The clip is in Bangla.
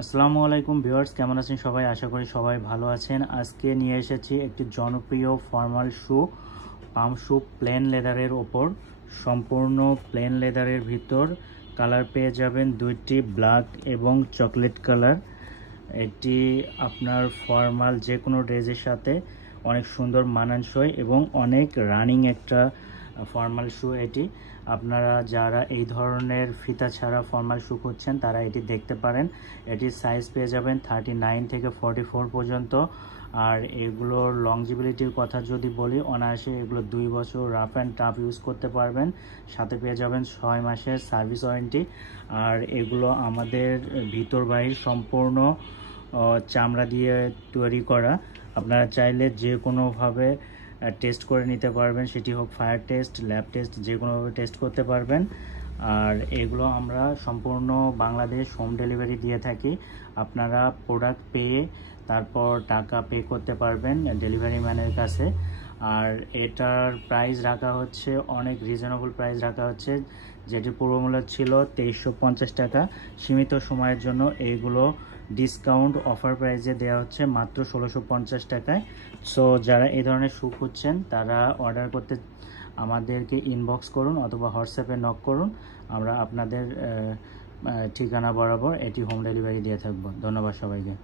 আসসালামু আলাইকুম ভিউয়ার্স, কেমন আছেন সবাই? আশা করি সবাই ভালো আছেন। আজকে নিয়ে এসেছি একটি জনপ্রিয় ফর্মাল শু, পাম শু প্লেন লেদারের ওপর। সম্পূর্ণ প্লেন লেদারের ভিতর কালার পেয়ে যাবেন দুইটি, ব্ল্যাক এবং চকলেট কালার। এটি আপনার ফর্মাল যে কোনো ড্রেসের সাথে অনেক সুন্দর মানানসই এবং অনেক রানিং একটা ফর্মাল শু। এটি আপনারা যারা এই ধরনের ফিতা ছাড়া ফর্মাল শু খুঁজছেন তারা এটি দেখতে পারেন। এটির সাইজ পেয়ে যাবেন 39 থেকে 44 পর্যন্ত। আর এগুলোর লংজিবিলিটির কথা যদি বলি, অনায়াসে এগুলো 2 বছর রাফ অ্যান্ড টাফ ইউজ করতে পারবেন। সাথে পেয়ে যাবেন 6 মাসের সার্ভিস ওয়ারেন্টি। আর এগুলো আমাদের ভিতর বাহির সম্পূর্ণ চামড়া দিয়ে তৈরি করা। আপনারা চাইলে যে কোনোভাবে টেস্ট করে নিতে পারবেন, সেটি হোক ফায়ার টেস্ট, ল্যাব টেস্ট, যে কোনোভাবে টেস্ট করতে পারবেন। আর এগুলো আমরা সম্পূর্ণ বাংলাদেশ হোম ডেলিভারি দিয়ে থাকি। আপনারা প্রোডাক্ট পেয়ে তারপর টাকা পে করতে পারবেন ডেলিভারি ম্যানের কাছে। আর এটার প্রাইস রাখা হচ্ছে অনেক রিজনেবল প্রাইস রাখা হচ্ছে, যেটি পূর্বমূল্য ছিল 2350 টাকা। সীমিত সময়ের জন্য এইগুলো ডিসকাউন্ট অফার প্রাইসে দেওয়া হচ্ছে মাত্র 1650 টাকায়। সো যারা এই ধরনের শু খুঁজছেন তারা অর্ডার করতে আমাদেরকে ইনবক্স করুন অথবা হোয়াটসঅ্যাপে নক করুন। আমরা আপনাদের ঠিকানা বরাবর এটি হোম ডেলিভারি দিয়ে থাকবো। ধন্যবাদ সবাইকে।